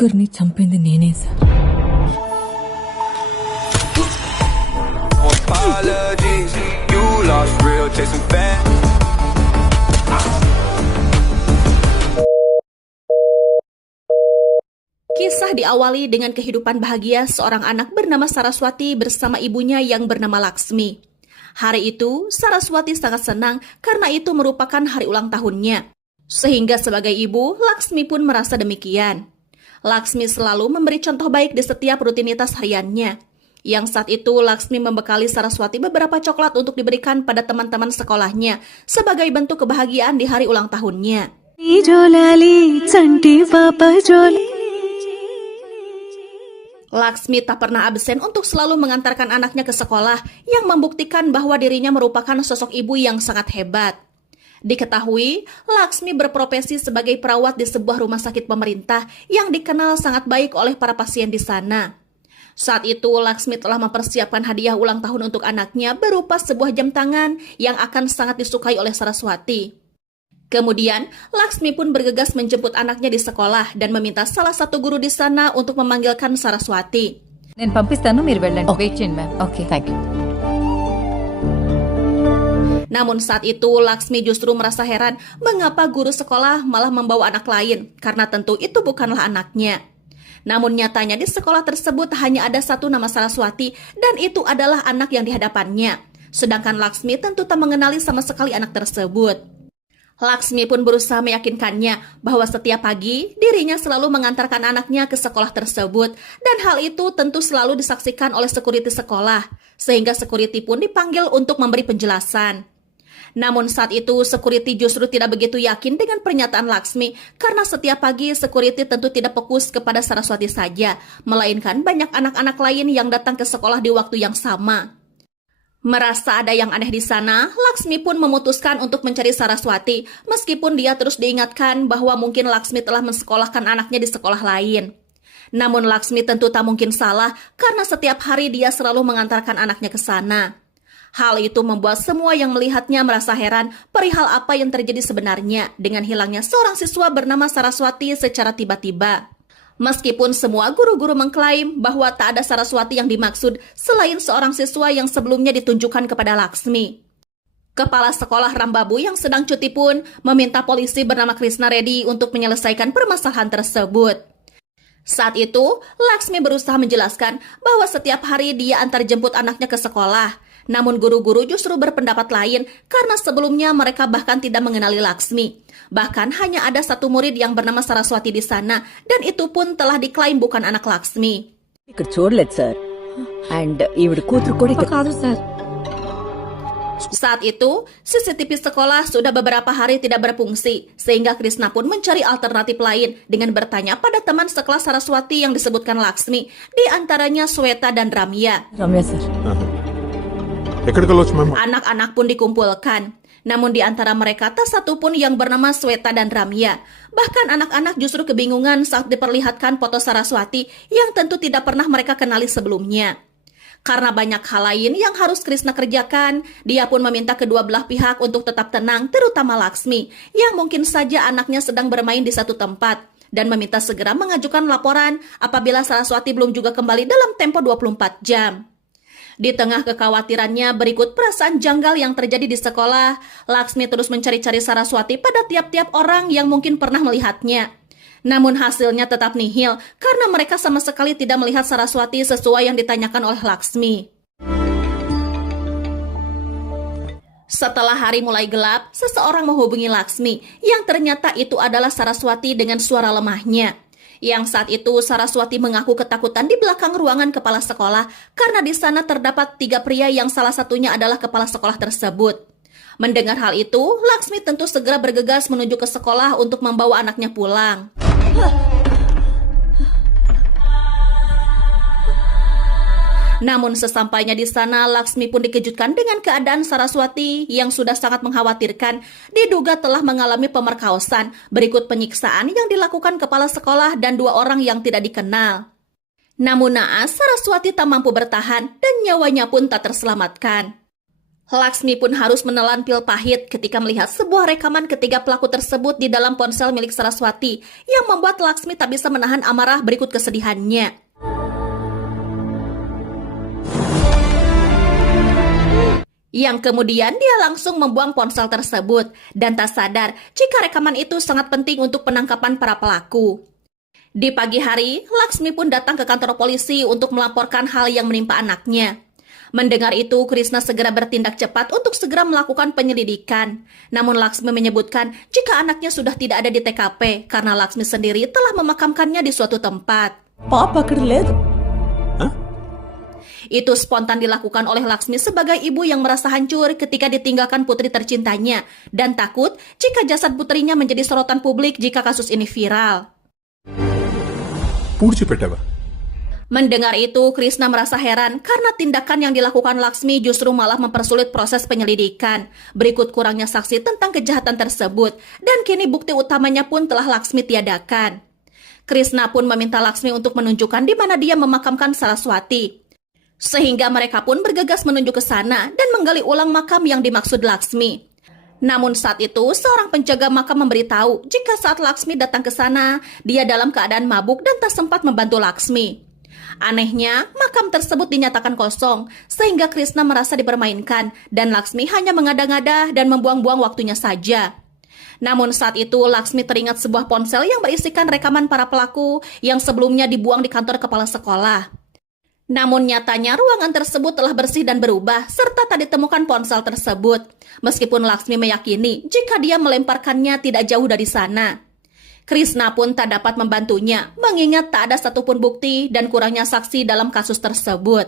ముగ్గురిని చంపింది నేనే sir. No apologies, you lost real chasing fame. Kisah diawali dengan kehidupan bahagia seorang anak bernama Saraswati bersama ibunya yang bernama Laksmi. Hari itu, Saraswati sangat senang karena itu merupakan hari ulang tahunnya. Sehingga sebagai ibu, Laksmi pun merasa demikian. Laksmi selalu memberi contoh baik di setiap rutinitas hariannya. Yang saat itu, Laksmi membekali Saraswati beberapa coklat untuk diberikan pada teman-teman sekolahnya sebagai bentuk kebahagiaan di hari ulang tahunnya. Laksmi tak pernah absen untuk selalu mengantarkan anaknya ke sekolah yang membuktikan bahwa dirinya merupakan sosok ibu yang sangat hebat. Diketahui, Laksmi berprofesi sebagai perawat di sebuah rumah sakit pemerintah yang dikenal sangat baik oleh para pasien di sana. Saat itu, Laksmi telah mempersiapkan hadiah ulang tahun untuk anaknya berupa sebuah jam tangan yang akan sangat disukai oleh Saraswati. Kemudian, Laksmi pun bergegas menjemput anaknya di sekolah dan meminta salah satu guru di sana untuk memanggilkan Saraswati. నేను పంపిస్తాను మీరు వెళ్ళండి. వెయిట్ చేయండి ma'am. Okay thank you. Namun saat itu, Laksmi justru merasa heran mengapa guru sekolah malah membawa anak lain, karena tentu itu bukanlah anaknya. Namun nyatanya di sekolah tersebut hanya ada satu nama Saraswati dan itu adalah anak yang di hadapannya. Sedangkan Laksmi tentu tak mengenali sama sekali anak tersebut. Laksmi pun berusaha meyakinkannya bahwa setiap pagi dirinya selalu mengantarkan anaknya ke sekolah tersebut dan hal itu tentu selalu disaksikan oleh security sekolah, sehingga security pun dipanggil untuk memberi penjelasan. Namun saat itu security justru tidak begitu yakin dengan pernyataan Laksmi karena setiap pagi security tentu tidak fokus kepada Saraswati saja, melainkan banyak anak-anak lain yang datang ke sekolah di waktu yang sama. Merasa ada yang aneh di sana, Laksmi pun memutuskan untuk mencari Saraswati, meskipun dia terus diingatkan bahwa mungkin Laksmi telah mensekolahkan anaknya di sekolah lain. Namun Laksmi tentu tak mungkin salah karena setiap hari dia selalu mengantarkan anaknya ke sana. Hal itu membuat semua yang melihatnya merasa heran perihal apa yang terjadi sebenarnya dengan hilangnya seorang siswa bernama Saraswati secara tiba-tiba. Meskipun semua guru-guru mengklaim bahwa tak ada Saraswati yang dimaksud selain seorang siswa yang sebelumnya ditunjukkan kepada Laksmi. Kepala sekolah Rambabu yang sedang cuti pun meminta polisi bernama Krishna Reddy untuk menyelesaikan permasalahan tersebut. Saat itu, Laksmi berusaha menjelaskan bahwa setiap hari dia antar jemput anaknya ke sekolah. Namun guru-guru justru berpendapat lain karena sebelumnya mereka bahkan tidak mengenali Laksmi. Bahkan hanya ada satu murid yang bernama Saraswati di sana dan itu pun telah diklaim bukan anak Laksmi. ఇక్కడ చూడలేదు sir and ఈవిడ కూతురు కూడా ఇక్కడ కాదు sir. Saat itu, CCTV sekolah sudah beberapa hari tidak berfungsi, sehingga Krishna pun mencari alternatif lain dengan bertanya pada teman sekelas Saraswati yang disebutkan Laksmi, di antaranya Sweta dan Ramya. Ramya sir. Anak-anak pun dikumpulkan, namun di antara mereka tak satu pun yang bernama Sweta dan Ramya. Bahkan anak-anak justru kebingungan saat diperlihatkan foto Saraswati yang tentu tidak pernah mereka kenali sebelumnya. Karena banyak hal lain yang harus Krishna kerjakan, dia pun meminta kedua belah pihak untuk tetap tenang, terutama Laksmi, yang mungkin saja anaknya sedang bermain di satu tempat, dan meminta segera mengajukan laporan apabila Saraswati belum juga kembali dalam tempo 24 jam. Di tengah kekhawatirannya berikut perasaan janggal yang terjadi di sekolah, Laksmi terus mencari-cari Saraswati pada tiap-tiap orang yang mungkin pernah melihatnya. Namun hasilnya tetap nihil karena mereka sama sekali tidak melihat Saraswati sesuai yang ditanyakan oleh Laksmi. Setelah hari mulai gelap, seseorang menghubungi Laksmi yang ternyata itu adalah Saraswati dengan suara lemahnya. Yang saat itu Saraswati mengaku ketakutan di belakang ruangan kepala sekolah karena di sana terdapat 3 pria yang salah satunya adalah kepala sekolah tersebut. Mendengar hal itu, Laksmi tentu segera bergegas menuju ke sekolah untuk membawa anaknya pulang. Namun sesampainya di sana, Laksmi pun dikejutkan dengan keadaan Saraswati yang sudah sangat mengkhawatirkan, diduga telah mengalami pemerkosaan berikut penyiksaan yang dilakukan kepala sekolah dan 2 orang yang tidak dikenal. Namun naas, Saraswati tak mampu bertahan dan nyawanya pun tak terselamatkan. Laksmi pun harus menelan pil pahit ketika melihat sebuah rekaman ketiga pelaku tersebut di dalam ponsel milik Saraswati yang membuat Laksmi tak bisa menahan amarah berikut kesedihannya. Yang kemudian dia langsung membuang ponsel tersebut dan tak sadar jika rekaman itu sangat penting untuk penangkapan para pelaku. Di pagi hari, Laksmi pun datang ke kantor polisi untuk melaporkan hal yang menimpa anaknya. Mendengar itu, Krishna segera bertindak cepat untuk segera melakukan penyelidikan. Namun Laksmi menyebutkan jika anaknya sudah tidak ada di TKP karena Laksmi sendiri telah memakamkannya di suatu tempat. పాప అక్కడ లేదు. Itu spontan dilakukan oleh Laksmi sebagai ibu yang merasa hancur ketika ditinggalkan putri tercintanya dan takut jika jasad putrinya menjadi sorotan publik jika kasus ini viral. పూడ్చిపెట్టావా? Mendengar itu, Krishna merasa heran karena tindakan yang dilakukan Laksmi justru malah mempersulit proses penyelidikan. Berikut kurangnya saksi tentang kejahatan tersebut, dan kini bukti utamanya pun telah Laksmi tiadakan. Krishna pun meminta Laksmi untuk menunjukkan di mana dia memakamkan Saraswati. Sehingga mereka pun bergegas menuju ke sana dan menggali ulang makam yang dimaksud Laksmi. Namun saat itu, seorang penjaga makam memberitahu jika saat Laksmi datang ke sana, dia dalam keadaan mabuk dan tak sempat membantu Laksmi. Anehnya, makam tersebut dinyatakan kosong, sehingga Krishna merasa dipermainkan, dan Laksmi hanya mengada-ngada dan membuang-buang waktunya saja. Namun saat itu, Laksmi teringat sebuah ponsel yang berisikan rekaman para pelaku yang sebelumnya dibuang di kantor kepala sekolah. Namun nyatanya ruangan tersebut telah bersih dan berubah, serta tak ditemukan ponsel tersebut. Meskipun Laksmi meyakini jika dia melemparkannya tidak jauh dari sana. Krishna pun tak dapat membantunya, mengingat tak ada satupun bukti dan kurangnya saksi dalam kasus tersebut.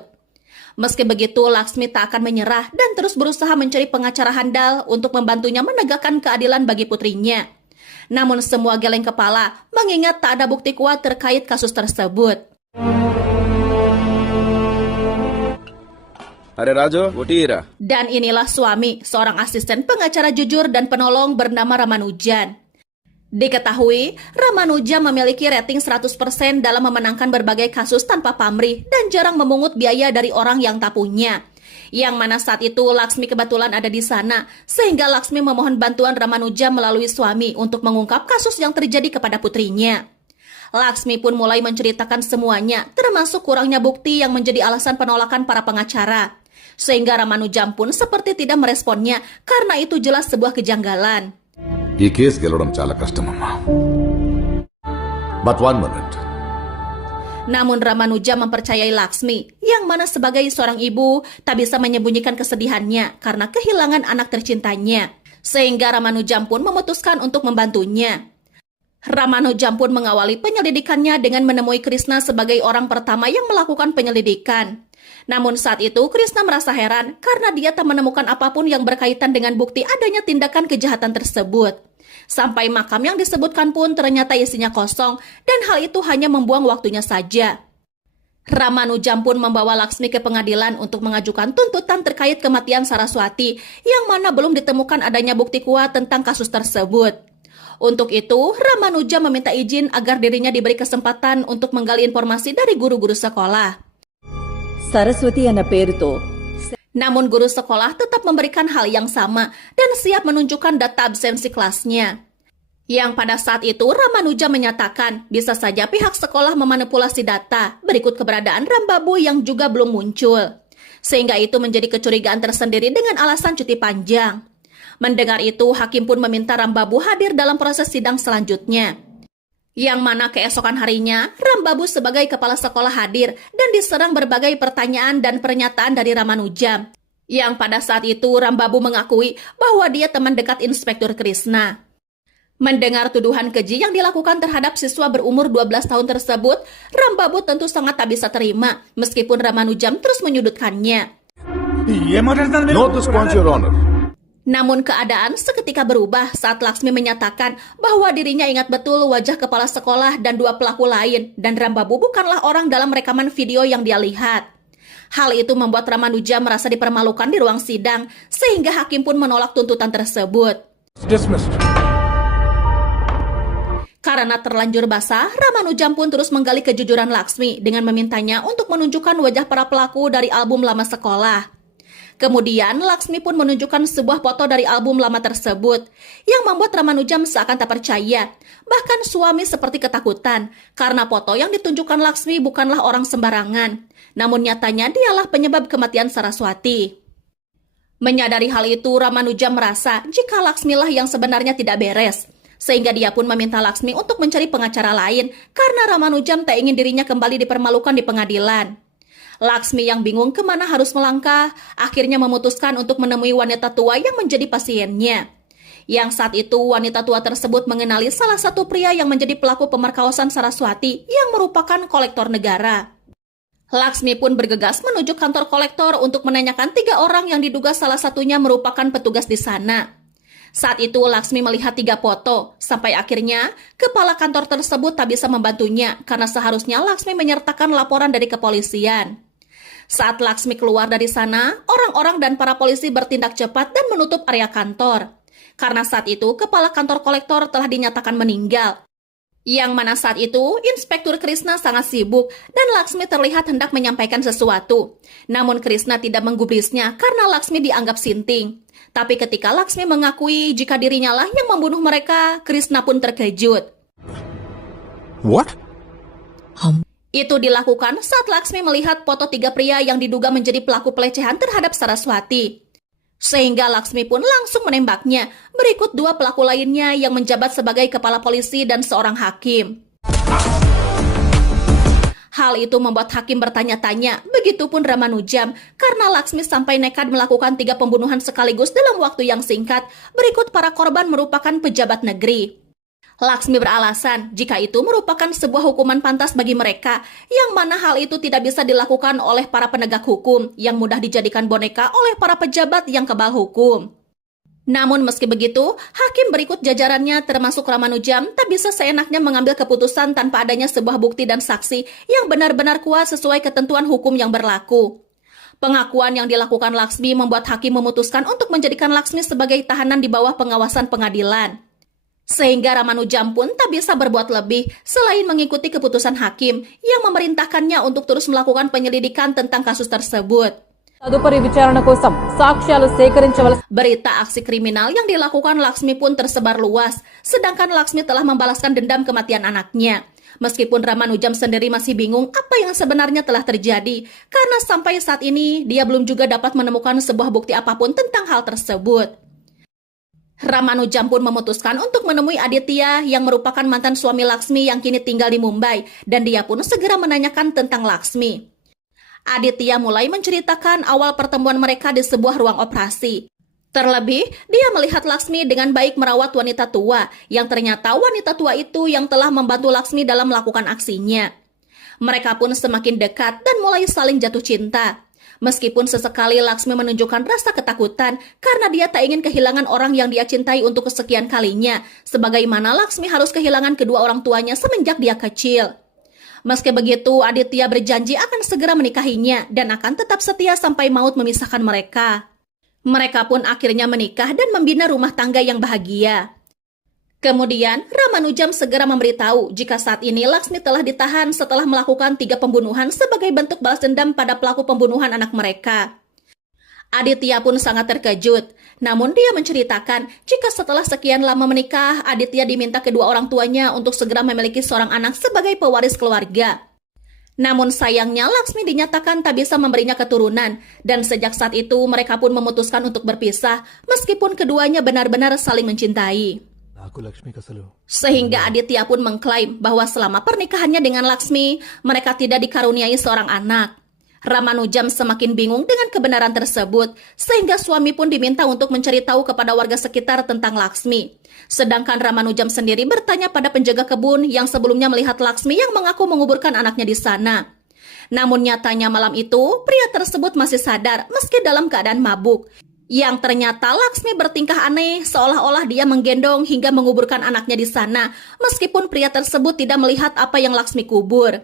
Meski begitu, Laksmi tak akan menyerah dan terus berusaha mencari pengacara handal untuk membantunya menegakkan keadilan bagi putrinya. Namun semua geleng kepala, mengingat tak ada bukti kuat terkait kasus tersebut. Are Rajo, Utira. Dan inilah suami, seorang asisten pengacara jujur dan penolong bernama Ramanujan. Diketahui, Ramanuja memiliki rating 100% dalam memenangkan berbagai kasus tanpa pamrih dan jarang memungut biaya dari orang yang tak punya. Yang mana saat itu Laksmi kebetulan ada di sana, sehingga Laksmi memohon bantuan Ramanuja melalui suami untuk mengungkap kasus yang terjadi kepada putrinya. Laksmi pun mulai menceritakan semuanya, termasuk kurangnya bukti yang menjadi alasan penolakan para pengacara. Sehingga Ramanujam pun seperti tidak meresponnya karena itu jelas sebuah kejanggalan. ఈ కేసు గెలవడం చాలా కష్టమమ్మా. బట్ 1 minute. Namun Ramanuja mempercayai Laksmi, yang mana sebagai seorang ibu tak bisa menyembunyikan kesedihannya karena kehilangan anak tercintanya. Sehingga Ramanujam pun memutuskan untuk membantunya. Ramanujam pun mengawali penyelidikannya dengan menemui Krishna sebagai orang pertama yang melakukan penyelidikan. Namun saat itu Krishna merasa heran karena dia tak menemukan apapun yang berkaitan dengan bukti adanya tindakan kejahatan tersebut. Sampai makam yang disebutkan pun ternyata isinya kosong dan hal itu hanya membuang waktunya saja. Ramanujam pun membawa Laksmi ke pengadilan untuk mengajukan tuntutan terkait kematian Saraswati yang mana belum ditemukan adanya bukti kuat tentang kasus tersebut. Untuk itu, Ramanuja meminta izin agar dirinya diberi kesempatan untuk menggali informasi dari guru-guru sekolah. Saraswati అన్న పేరుతో Namun guru sekolah tetap memberikan hal yang sama dan siap menunjukkan data absensi kelasnya. Yang pada saat itu Ramanuja menyatakan bisa saja pihak sekolah memanipulasi data berikut keberadaan Rambabu yang juga belum muncul. Sehingga itu menjadi kecurigaan tersendiri dengan alasan cuti panjang. Mendengar itu, hakim pun meminta Rambabu hadir dalam proses sidang selanjutnya. Yang mana keesokan harinya, Rambabu sebagai kepala sekolah hadir dan diserang berbagai pertanyaan dan pernyataan dari Ramanuja. Yang pada saat itu Rambabu mengakui bahwa dia teman dekat Inspektur Krishna. Mendengar tuduhan keji yang dilakukan terhadap siswa berumur 12 tahun tersebut, Rambabu tentu sangat tak bisa terima, meskipun Ramanujam terus menyudutkannya. Notice point, Your Honor. Namun keadaan seketika berubah saat Laksmi menyatakan bahwa dirinya ingat betul wajah kepala sekolah dan dua pelaku lain, dan Rambabu bukanlah orang dalam rekaman video yang dia lihat. Hal itu membuat Ramanuja merasa dipermalukan di ruang sidang, sehingga hakim pun menolak tuntutan tersebut. Dismissed. Karena terlanjur basah, Ramanujam pun terus menggali kejujuran Laksmi dengan memintanya untuk menunjukkan wajah para pelaku dari album lama sekolah. Kemudian Laksmi pun menunjukkan sebuah foto dari album lama tersebut yang membuat Ramanujam seakan tak percaya. Bahkan suami seperti ketakutan karena foto yang ditunjukkan Laksmi bukanlah orang sembarangan. Namun nyatanya dialah penyebab kematian Saraswati. Menyadari hal itu, Ramanujam merasa jika Laksmi lah yang sebenarnya tidak beres. Sehingga dia pun meminta Laksmi untuk mencari pengacara lain karena Ramanujam tak ingin dirinya kembali dipermalukan di pengadilan. Laksmi yang bingung kemana harus melangkah, akhirnya memutuskan untuk menemui wanita tua yang menjadi pasiennya. Yang saat itu wanita tua tersebut mengenali salah satu pria yang menjadi pelaku pemerkosaan Saraswati yang merupakan kolektor negara. Laksmi pun bergegas menuju kantor kolektor untuk menanyakan 3 orang yang diduga salah satunya merupakan petugas di sana. Saat itu Laksmi melihat 3 foto, sampai akhirnya kepala kantor tersebut tak bisa membantunya karena seharusnya Laksmi menyertakan laporan dari kepolisian. Saat Laksmi keluar dari sana, orang-orang dan para polisi bertindak cepat dan menutup area kantor. Karena saat itu kepala kantor kolektor telah dinyatakan meninggal. Yang mana saat itu Inspektur Krishna sangat sibuk dan Laksmi terlihat hendak menyampaikan sesuatu. Namun Krishna tidak menggubrisnya karena Laksmi dianggap sinting. Tapi ketika Laksmi mengakui jika dirinya lah yang membunuh mereka, Krishna pun terkejut. What? Itu dilakukan saat Laksmi melihat foto 3 pria yang diduga menjadi pelaku pelecehan terhadap Saraswati. Sehingga Laksmi pun langsung menembaknya, berikut 2 pelaku lainnya yang menjabat sebagai kepala polisi dan seorang hakim. Hal itu membuat hakim bertanya-tanya, begitupun Ramanujam, karena Laksmi sampai nekat melakukan 3 pembunuhan sekaligus dalam waktu yang singkat, berikut para korban merupakan pejabat negeri. Laksmi beralasan jika itu merupakan sebuah hukuman pantas bagi mereka, yang mana hal itu tidak bisa dilakukan oleh para penegak hukum yang mudah dijadikan boneka oleh para pejabat yang kebal hukum. Namun meski begitu, hakim berikut jajarannya termasuk Ramanujam tak bisa seenaknya mengambil keputusan tanpa adanya sebuah bukti dan saksi yang benar-benar kuat sesuai ketentuan hukum yang berlaku. Pengakuan yang dilakukan Laksmi membuat hakim memutuskan untuk menjadikan Laksmi sebagai tahanan di bawah pengawasan pengadilan. Sehingga Ramanujam pun tak bisa berbuat lebih selain mengikuti keputusan hakim yang memerintahkannya untuk terus melakukan penyelidikan tentang kasus tersebut. తదుపరి విచారణ కోసం సాక్ష్యాలు సేకరించవలసి Berita aksi kriminal yang dilakukan Laksmi pun tersebar luas, sedangkan Laksmi telah membalaskan dendam kematian anaknya. Meskipun Ramanujam sendiri masih bingung apa yang sebenarnya telah terjadi, karena sampai saat ini dia belum juga dapat menemukan sebuah bukti apapun tentang hal tersebut. Ramanujam pun memutuskan untuk menemui Aditya yang merupakan mantan suami Laksmi yang kini tinggal di Mumbai, dan dia pun segera menanyakan tentang Laksmi. Aditya mulai menceritakan awal pertemuan mereka di sebuah ruang operasi. Terlebih, dia melihat Laksmi dengan baik merawat wanita tua, yang ternyata wanita tua itu yang telah membantu Laksmi dalam melakukan aksinya. Mereka pun semakin dekat dan mulai saling jatuh cinta. Meskipun sesekali Laksmi menunjukkan rasa ketakutan karena dia tak ingin kehilangan orang yang dia cintai untuk kesekian kalinya, sebagaimana Laksmi harus kehilangan kedua orang tuanya semenjak dia kecil. Meski begitu, Aditya berjanji akan segera menikahinya dan akan tetap setia sampai maut memisahkan mereka. Mereka pun akhirnya menikah dan membina rumah tangga yang bahagia. Kemudian, Ramanujam segera memberitahu jika saat ini Laksmi telah ditahan setelah melakukan 3 pembunuhan sebagai bentuk balas dendam pada pelaku pembunuhan anak mereka. Aditya pun sangat terkejut, namun dia menceritakan jika setelah sekian lama menikah, Aditya diminta kedua orang tuanya untuk segera memiliki seorang anak sebagai pewaris keluarga. Namun sayangnya Laksmi dinyatakan tak bisa memberinya keturunan, dan sejak saat itu mereka pun memutuskan untuk berpisah meskipun keduanya benar-benar saling mencintai. Sehingga Aditya pun mengklaim bahwa selama pernikahannya dengan Laksmi, mereka tidak dikaruniai seorang anak. Ramanujam semakin bingung dengan kebenaran tersebut, sehingga suami pun diminta untuk mencari tahu kepada warga sekitar tentang Laksmi. Sedangkan Ramanujam sendiri bertanya pada penjaga kebun yang sebelumnya melihat Laksmi yang mengaku menguburkan anaknya di sana. Namun nyatanya malam itu, pria tersebut masih sadar meski dalam keadaan mabuk. Yang ternyata Laksmi bertingkah aneh seolah-olah dia menggendong hingga menguburkan anaknya di sana, meskipun pria tersebut tidak melihat apa yang Laksmi kubur.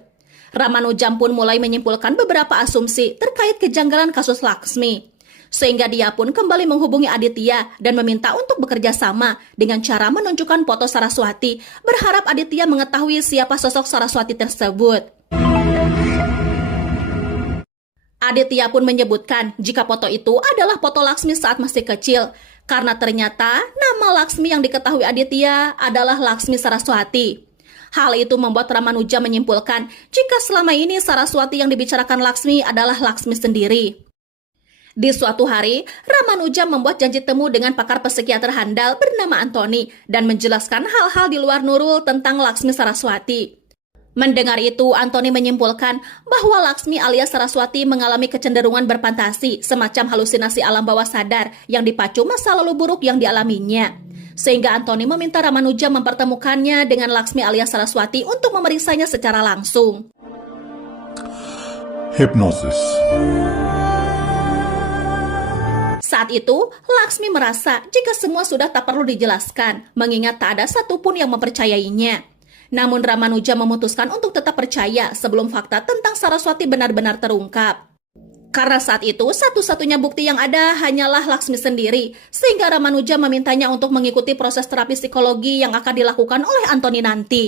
Ramanujam pun mulai menyimpulkan beberapa asumsi terkait kejanggalan kasus Laksmi. Sehingga dia pun kembali menghubungi Aditya dan meminta untuk bekerja sama dengan cara menunjukkan foto Saraswati, berharap Aditya mengetahui siapa sosok Saraswati tersebut. Aditya pun menyebutkan jika foto itu adalah foto Laksmi saat masih kecil, karena ternyata nama Laksmi yang diketahui Aditya adalah Laksmi Saraswati. Hal itu membuat Ramanuja menyimpulkan jika selama ini Saraswati yang dibicarakan Laksmi adalah Laksmi sendiri. Di suatu hari, Ramanuja membuat janji temu dengan pakar psikiater handal bernama Anthony dan menjelaskan hal-hal di luar Nurul tentang Laksmi Saraswati. Mendengar itu, Anthony menyimpulkan bahwa Laksmi alias Saraswati mengalami kecenderungan berfantasi, semacam halusinasi alam bawah sadar yang dipacu masa lalu buruk yang dialaminya. Sehingga Anthony meminta Ramanuja mempertemukannya dengan Laksmi alias Saraswati untuk memeriksanya secara langsung. Hypnosis. Saat itu, Laksmi merasa jika semua sudah tak perlu dijelaskan, mengingat tak ada satupun yang mempercayainya. Namun Ramanuja memutuskan untuk tetap percaya sebelum fakta tentang Saraswati benar-benar terungkap. Karena saat itu satu-satunya bukti yang ada hanyalah Laksmi sendiri, sehingga Ramanuja memintanya untuk mengikuti proses terapi psikologi yang akan dilakukan oleh Anthony nanti.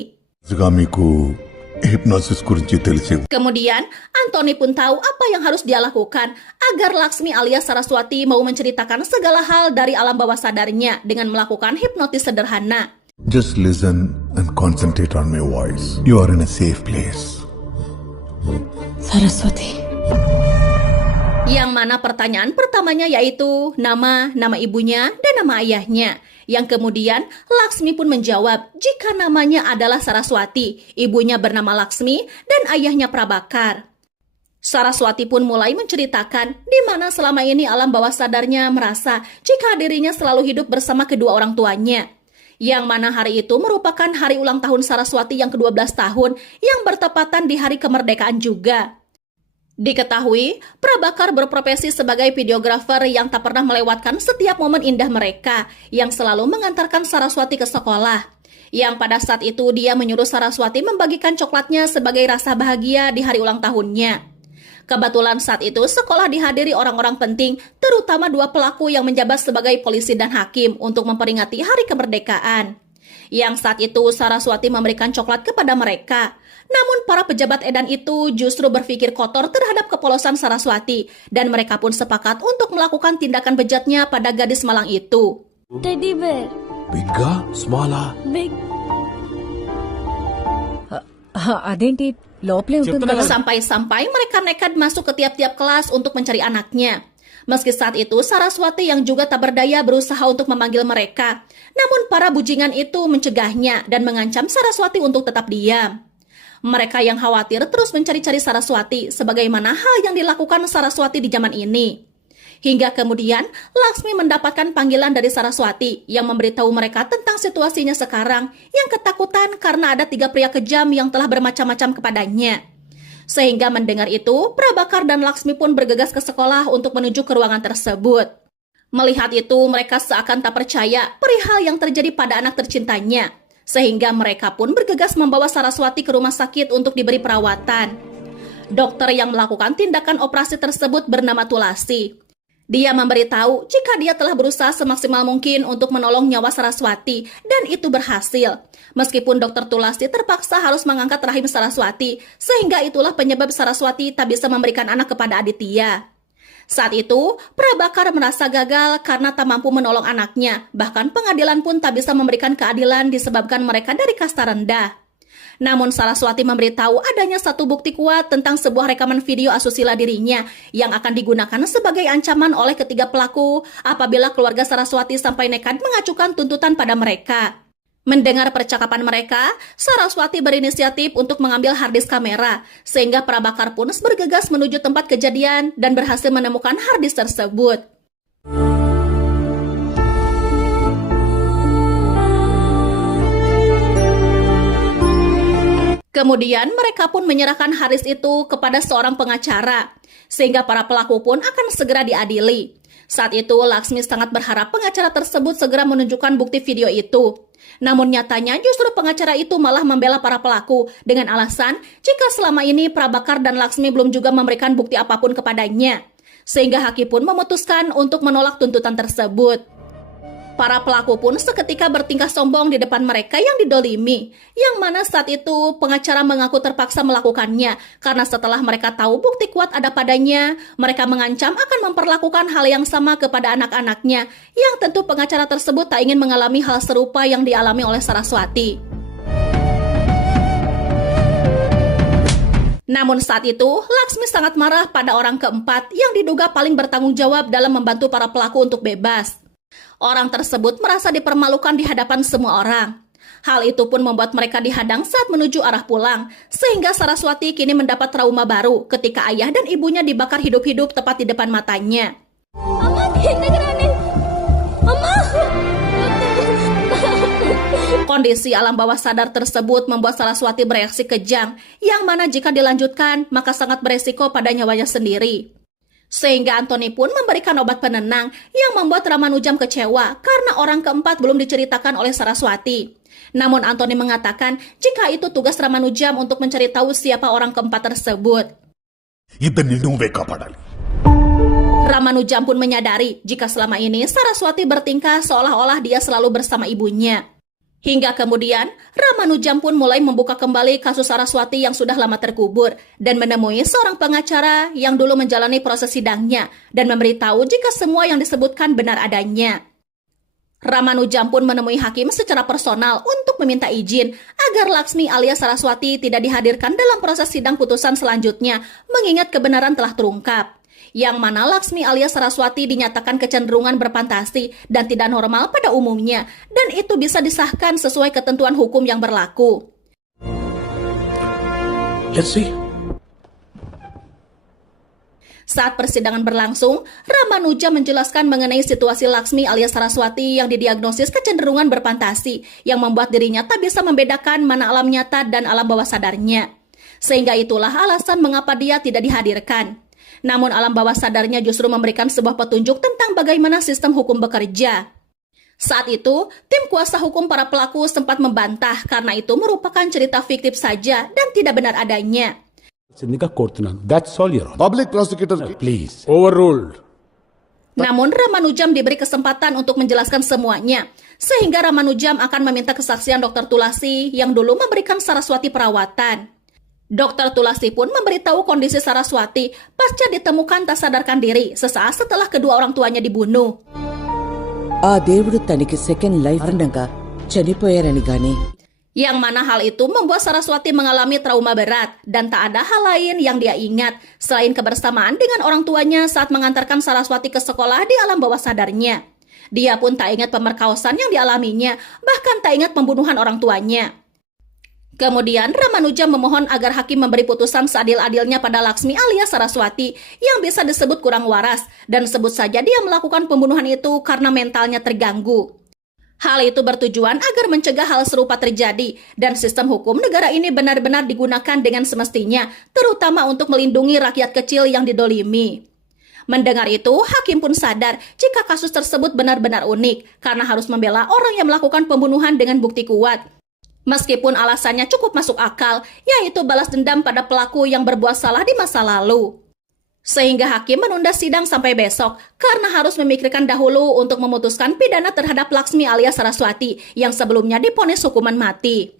Hypnosis guరించి తెలిసి. Kemudian, Anthony pun tahu apa yang harus dia lakukan agar Laksmi alias Saraswati mau menceritakan segala hal dari alam bawah sadarnya dengan melakukan hipnotis sederhana. Just listen and concentrate on my voice. You are in a safe place. Saraswati. Yang mana pertanyaan pertamanya yaitu nama ibunya, dan nama ayahnya. Yang kemudian Laksmi pun menjawab jika namanya adalah Saraswati, ibunya bernama Laksmi, dan ayahnya Prabakar. Saraswati pun mulai menceritakan di mana selama ini alam bawah sadarnya merasa jika dirinya selalu hidup bersama kedua orang tuanya. Yang mana hari itu merupakan hari ulang tahun Saraswati yang ke-12 tahun yang bertepatan di hari kemerdekaan juga. Diketahui, Prabakar berprofesi sebagai videografer yang tak pernah melewatkan setiap momen indah mereka yang selalu mengantarkan Saraswati ke sekolah. Yang pada saat itu dia menyuruh Saraswati membagikan coklatnya sebagai rasa bahagia di hari ulang tahunnya. Kebetulan saat itu sekolah dihadiri orang-orang penting, terutama dua pelaku yang menjabat sebagai polisi dan hakim untuk memperingati hari kemerdekaan. Yang saat itu Saraswati memberikan coklat kepada mereka. Namun para pejabat edan itu justru berpikir kotor terhadap kepolosan Saraswati dan mereka pun sepakat untuk melakukan tindakan bejatnya pada gadis malang itu. Teddy bear. Bigga, smaller. Big. అదేంటి లోపలే ఉంటుంది కదా. Sampai-sampai mereka nekat masuk ke tiap-tiap kelas untuk mencari anaknya. Meski saat itu Saraswati yang juga tak berdaya berusaha untuk memanggil mereka. Namun para bujingan itu mencegahnya dan mengancam Saraswati untuk tetap diam. Mereka yang khawatir terus mencari-cari Saraswati sebagaimana hal yang dilakukan Saraswati di zaman ini. Hingga kemudian Laksmi mendapatkan panggilan dari Saraswati yang memberitahu mereka tentang situasinya sekarang yang ketakutan karena ada 3 pria kejam yang telah bermacam-macam kepadanya. Sehingga mendengar itu, Prabakar dan Laksmi pun bergegas ke sekolah untuk menuju ke ruangan tersebut. Melihat itu, mereka seakan tak percaya perihal yang terjadi pada anak tercintanya. Sehingga mereka pun bergegas membawa Saraswati ke rumah sakit untuk diberi perawatan. Dokter yang melakukan tindakan operasi tersebut bernama Tulasi. Dia memberitahu jika dia telah berusaha semaksimal mungkin untuk menolong nyawa Saraswati dan itu berhasil. Meskipun Dokter Tulasi terpaksa harus mengangkat rahim Saraswati, sehingga itulah penyebab Saraswati tak bisa memberikan anak kepada Aditya. Saat itu, Prabakar merasa gagal karena tak mampu menolong anaknya. Bahkan pengadilan pun tak bisa memberikan keadilan disebabkan mereka dari kasta rendah. Namun Saraswati memberitahu adanya satu bukti kuat tentang sebuah rekaman video asusila dirinya yang akan digunakan sebagai ancaman oleh ketiga pelaku apabila keluarga Saraswati sampai nekat mengajukan tuntutan pada mereka. Mendengar percakapan mereka, Saraswati berinisiatif untuk mengambil harddisk kamera, sehingga Prabakar pun bergegas menuju tempat kejadian dan berhasil menemukan harddisk tersebut. Kemudian mereka pun menyerahkan harddisk itu kepada seorang pengacara, sehingga para pelaku pun akan segera diadili. Saat itu, Laksmi sangat berharap pengacara tersebut segera menunjukkan bukti video itu. Namun nyatanya justru pengacara itu malah membela para pelaku dengan alasan jika selama ini Prabakar dan Laksmi belum juga memberikan bukti apapun kepadanya. Sehingga hakim pun memutuskan untuk menolak tuntutan tersebut. Para pelaku pun seketika bertingkah sombong di depan mereka yang didolimi, yang mana saat itu pengacara mengaku terpaksa melakukannya karena setelah mereka tahu bukti kuat ada padanya, mereka mengancam akan memperlakukan hal yang sama kepada anak-anaknya, yang tentu pengacara tersebut tak ingin mengalami hal serupa yang dialami oleh Saraswati. Namun saat itu, Laksmi sangat marah pada orang keempat yang diduga paling bertanggung jawab dalam membantu para pelaku untuk bebas. Orang tersebut merasa dipermalukan di hadapan semua orang. Hal itu pun membuat mereka dihadang saat menuju arah pulang, sehingga Saraswati kini mendapat trauma baru ketika ayah dan ibunya dibakar hidup-hidup tepat di depan matanya. Kondisi alam bawah sadar tersebut membuat Saraswati bereaksi kejang, yang mana jika dilanjutkan maka sangat beresiko pada nyawanya sendiri. Sehingga Anthony pun memberikan obat penenang yang membuat Ramanujam kecewa karena orang keempat belum diceritakan oleh Saraswati. Namun Anthony mengatakan jika itu tugas Ramanujam untuk mencari tahu siapa orang keempat tersebut. Ramanujam pun menyadari jika selama ini Saraswati bertingkah seolah-olah dia selalu bersama ibunya. Hingga kemudian, Ramanujam pun mulai membuka kembali kasus Saraswati yang sudah lama terkubur dan menemui seorang pengacara yang dulu menjalani proses sidangnya dan memberitahu jika semua yang disebutkan benar adanya. Ramanujam pun menemui hakim secara personal untuk meminta izin agar Laksmi alias Saraswati tidak dihadirkan dalam proses sidang putusan selanjutnya mengingat kebenaran telah terungkap. Yang mana Laksmi alias Saraswati dinyatakan kecenderungan berfantasi dan tidak normal pada umumnya, dan itu bisa disahkan sesuai ketentuan hukum yang berlaku. Let's see. Saat persidangan berlangsung, Ramanujam menjelaskan mengenai situasi Laksmi alias Saraswati yang didiagnosis kecenderungan berfantasi, yang membuat dirinya tak bisa membedakan mana alam nyata dan alam bawah sadarnya. Sehingga itulah alasan mengapa dia tidak dihadirkan. Namun alam bawah sadarnya justru memberikan sebuah petunjuk tentang bagaimana sistem hukum bekerja. Saat itu, tim kuasa hukum para pelaku sempat membantah karena itu merupakan cerita fiktif saja dan tidak benar adanya. That's all, Your Honor. Public prosecutor, Please. Overruled. Namun Ramanujam diberi kesempatan untuk menjelaskan semuanya, sehingga Ramanujam akan meminta kesaksian Dr. Tulasi yang dulu memberikan Saraswati perawatan. Dr. Tulasi pun memberitahu kondisi Saraswati pasca ditemukan tak sadarkan diri sesaat setelah kedua orang tuanya dibunuh. ఆ దేవుడు తనకి second life ఉండగా చనిపోయారని గాని Yang mana hal itu membuat Saraswati mengalami trauma berat dan tak ada hal lain yang dia ingat selain kebersamaan dengan orang tuanya saat mengantarkan Saraswati ke sekolah di alam bawah sadarnya. Dia pun tak ingat pemerkosaan yang dialaminya, bahkan tak ingat pembunuhan orang tuanya. Kemudian Ramanujam memohon agar hakim memberi putusan seadil-adilnya pada Laksmi alias Saraswati yang bisa disebut kurang waras dan sebut saja dia melakukan pembunuhan itu karena mentalnya terganggu. Hal itu bertujuan agar mencegah hal serupa terjadi dan sistem hukum negara ini benar-benar digunakan dengan semestinya, terutama untuk melindungi rakyat kecil yang didolimi. Mendengar itu, hakim pun sadar jika kasus tersebut benar-benar unik karena harus membela orang yang melakukan pembunuhan dengan bukti kuat. Meskipun alasannya cukup masuk akal, yaitu balas dendam pada pelaku yang berbuat salah di masa lalu. Sehingga hakim menunda sidang sampai besok karena harus memikirkan dahulu untuk memutuskan pidana terhadap Laksmi alias Saraswati yang sebelumnya divonis hukuman mati.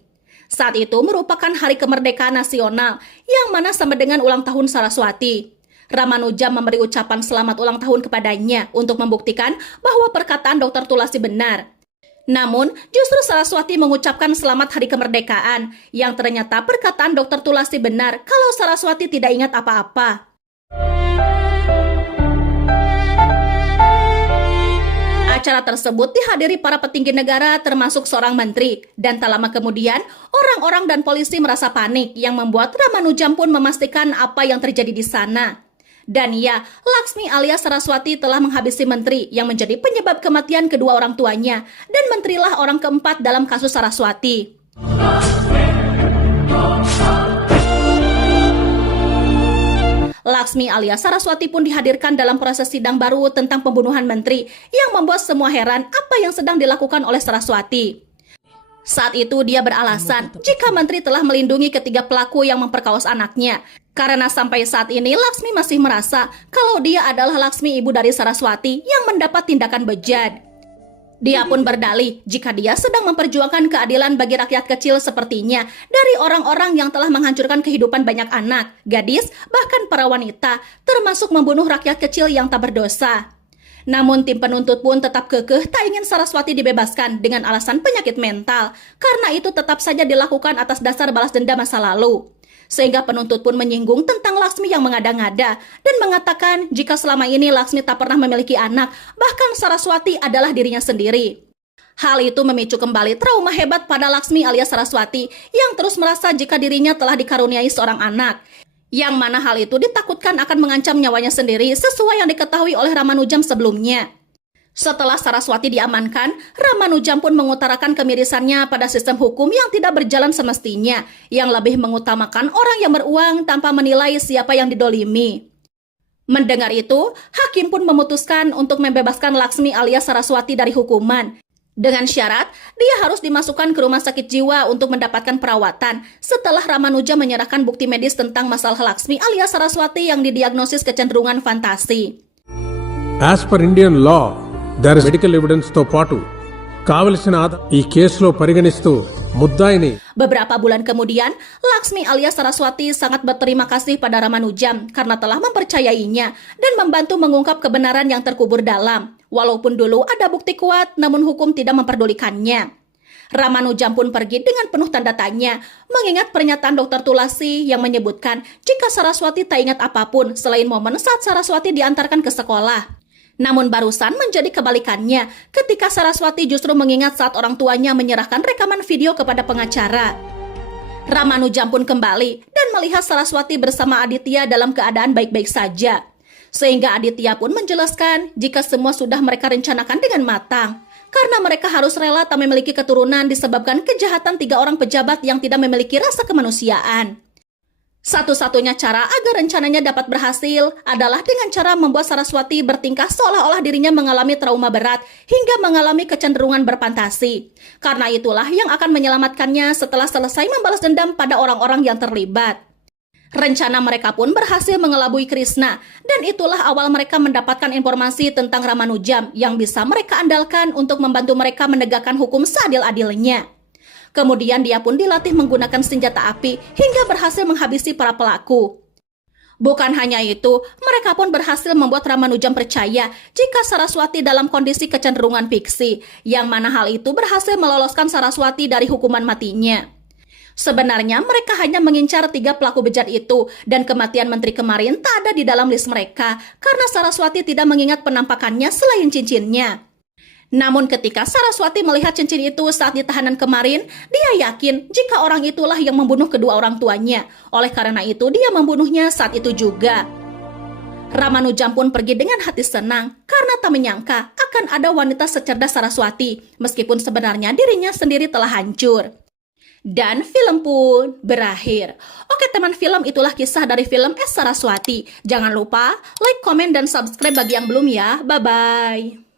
Saat itu merupakan hari kemerdekaan nasional yang mana sama dengan ulang tahun Saraswati. Ramanujam memberi ucapan selamat ulang tahun kepadanya untuk membuktikan bahwa perkataan Dr. Tulasi benar. Namun, justru Saraswati mengucapkan selamat hari kemerdekaan, yang ternyata perkataan Dr. Tulasi benar kalau Saraswati tidak ingat apa-apa. Acara tersebut dihadiri para petinggi negara termasuk seorang menteri, dan tak lama kemudian, orang-orang dan polisi merasa panik yang membuat Ramanujam pun memastikan apa yang terjadi di sana. Dan ya, Laksmi alias Saraswati telah menghabisi menteri yang menjadi penyebab kematian kedua orang tuanya, dan menterilah orang keempat dalam kasus Saraswati. Laksmi alias Saraswati pun dihadirkan dalam proses sidang baru tentang pembunuhan menteri yang membuat semua heran apa yang sedang dilakukan oleh Saraswati. Saat itu dia beralasan jika menteri telah melindungi ketiga pelaku yang memperkaos anaknya. Karena sampai saat ini Laksmi masih merasa kalau dia adalah Laksmi ibu dari Saraswati yang mendapat tindakan bejat. Dia pun berdalih jika dia sedang memperjuangkan keadilan bagi rakyat kecil sepertinya dari orang-orang yang telah menghancurkan kehidupan banyak anak, gadis, bahkan para wanita, termasuk membunuh rakyat kecil yang tak berdosa. Namun tim penuntut pun tetap kekeh tak ingin Saraswati dibebaskan dengan alasan penyakit mental, karena itu tetap saja dilakukan atas dasar balas dendam masa lalu. Sehingga penuntut pun menyinggung tentang Laksmi yang mengada-ngada dan mengatakan jika selama ini Laksmi tak pernah memiliki anak, bahkan Saraswati adalah dirinya sendiri. Hal itu memicu kembali trauma hebat pada Laksmi alias Saraswati yang terus merasa jika dirinya telah dikaruniai seorang anak. Yang mana hal itu ditakutkan akan mengancam nyawanya sendiri sesuai yang diketahui oleh Ramanujam sebelumnya. Setelah Saraswati diamankan, Ramanujam pun mengutarakan kemirisannya pada sistem hukum yang tidak berjalan semestinya, yang lebih mengutamakan orang yang beruang tanpa menilai siapa yang didolimi. Mendengar itu, hakim pun memutuskan untuk membebaskan Laksmi alias Saraswati dari hukuman. Dengan syarat, dia harus dimasukkan ke rumah sakit jiwa untuk mendapatkan perawatan setelah Ramanujam menyerahkan bukti medis tentang masalah Laksmi alias Saraswati yang didiagnosis kecenderungan fantasi. As per Indian law, there is medical evidence తో పాటు కావలసిన ఈ కేసులో పరిగణిస్తూ ముద్దాయిని. Beberapa bulan kemudian, Laksmi alias Saraswati sangat berterima kasih pada Ramanujam karena telah mempercayainya dan membantu mengungkap kebenaran yang terkubur dalam. Walaupun dulu ada bukti kuat, namun hukum tidak memperdulikannya. Ramanujam pun pergi dengan penuh tanda tanya, mengingat pernyataan Dr. Tulasi yang menyebutkan jika Saraswati tak ingat apapun selain momen saat Saraswati diantarkan ke sekolah. Namun barusan menjadi kebalikannya ketika Saraswati justru mengingat saat orang tuanya menyerahkan rekaman video kepada pengacara. Ramanujam pun kembali dan melihat Saraswati bersama Aditya dalam keadaan baik-baik saja. Sehingga Aditya pun menjelaskan jika semua sudah mereka rencanakan dengan matang. Karena mereka harus rela tak memiliki keturunan disebabkan kejahatan 3 orang pejabat yang tidak memiliki rasa kemanusiaan. Satu-satunya cara agar rencananya dapat berhasil adalah dengan cara membuat Saraswati bertingkah seolah-olah dirinya mengalami trauma berat hingga mengalami kecenderungan berfantasi. Karena itulah yang akan menyelamatkannya setelah selesai membalas dendam pada orang-orang yang terlibat. Rencana mereka pun berhasil mengelabui Krishna, dan itulah awal mereka mendapatkan informasi tentang Ramanujam yang bisa mereka andalkan untuk membantu mereka menegakkan hukum seadil-adilnya. Kemudian dia pun dilatih menggunakan senjata api hingga berhasil menghabisi para pelaku. Bukan hanya itu, mereka pun berhasil membuat Ramanujam percaya jika Saraswati dalam kondisi kecenderungan fiksi, yang mana hal itu berhasil meloloskan Saraswati dari hukuman matinya. Sebenarnya mereka hanya mengincar 3 pelaku bejat itu, dan kematian menteri kemarin tak ada di dalam list mereka karena Saraswati tidak mengingat penampakannya selain cincinnya. Namun ketika Saraswati melihat cincin itu saat ditahanan kemarin, dia yakin jika orang itulah yang membunuh kedua orang tuanya. Oleh karena itu dia membunuhnya saat itu juga. Ramanujam pun pergi dengan hati senang karena tak menyangka akan ada wanita secerdas Saraswati, meskipun sebenarnya dirinya sendiri telah hancur. Dan film pun berakhir. Oke teman film, itulah kisah dari film S Saraswati. Jangan lupa like, komen, dan subscribe bagi yang belum ya. Bye-bye.